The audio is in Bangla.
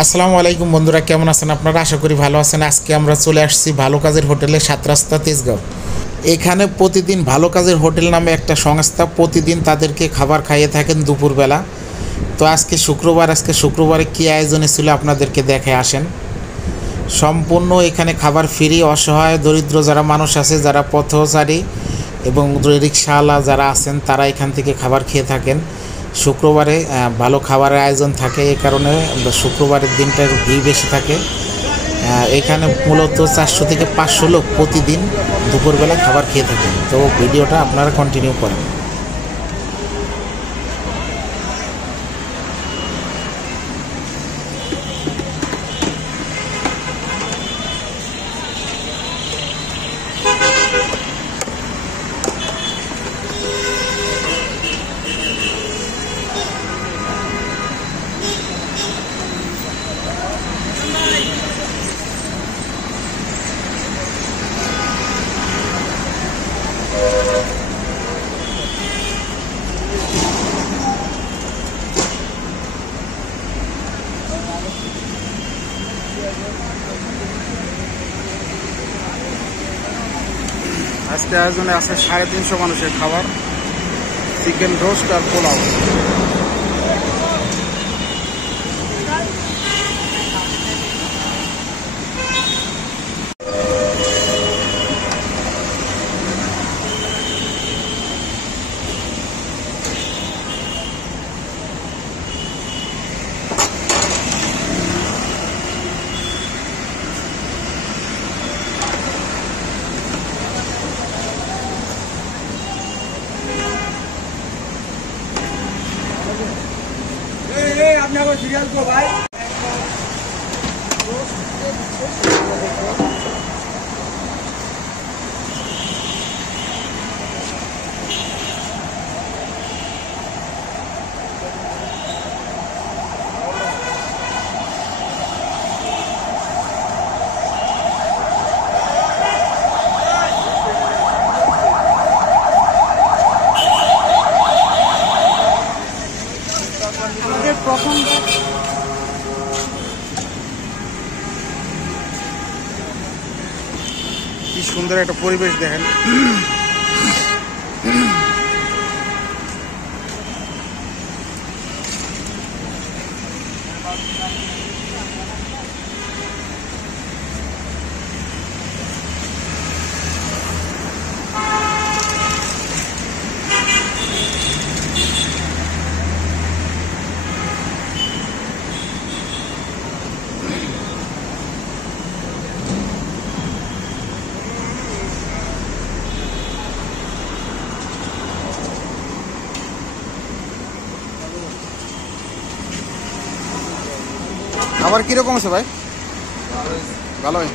আসসালামু আলাইকুম বন্ধুরা, কেমন আছেন আপনারা? আশা করি ভালো আছেন। আজকে আমরা চলে আসছি ভালো কাজের হোটেলে, 7 রাস্তা, তেজগাঁও। এখানে প্রতিদিন ভালো কাজের হোটেল নামে একটা সংস্থা প্রতিদিন তাদেরকে খাবার খাইয়ে থাকেন দুপুরবেলা। তো আজকে শুক্রবারে কী আয়োজনে ছিল আপনাদেরকে দেখে আসেন। সম্পূর্ণ এখানে খাবার ফ্রি। অসহায় দরিদ্র যারা মানুষ আছে, যারা পথচারী এবং রিক্সাওয়ালা যারা আছেন, তারা এখান থেকে খাবার খেয়ে থাকেন। শুক্রবারে ভালো খাবারের আয়োজন থাকে, এই কারণে শুক্রবারের দিনটা একটু ভিড় বেশি থাকে। এখানে মূলত 400 থেকে 500 লোক প্রতিদিন দুপুরবেলা খাবার খেয়ে থাকেন। তো ভিডিওটা আপনারা কন্টিনিউ করেন। আজকে আয়োজনে আছে 350 মানুষের খাবার, চিকেন রোস্ট আর পোলাও। আপনি আবার সিরিয়াল তো ভাই। আমাদের প্রথম কি সুন্দর একটা পরিবেশ দেখেন। খাবার কিরকম আছে ভাই? ভালোই।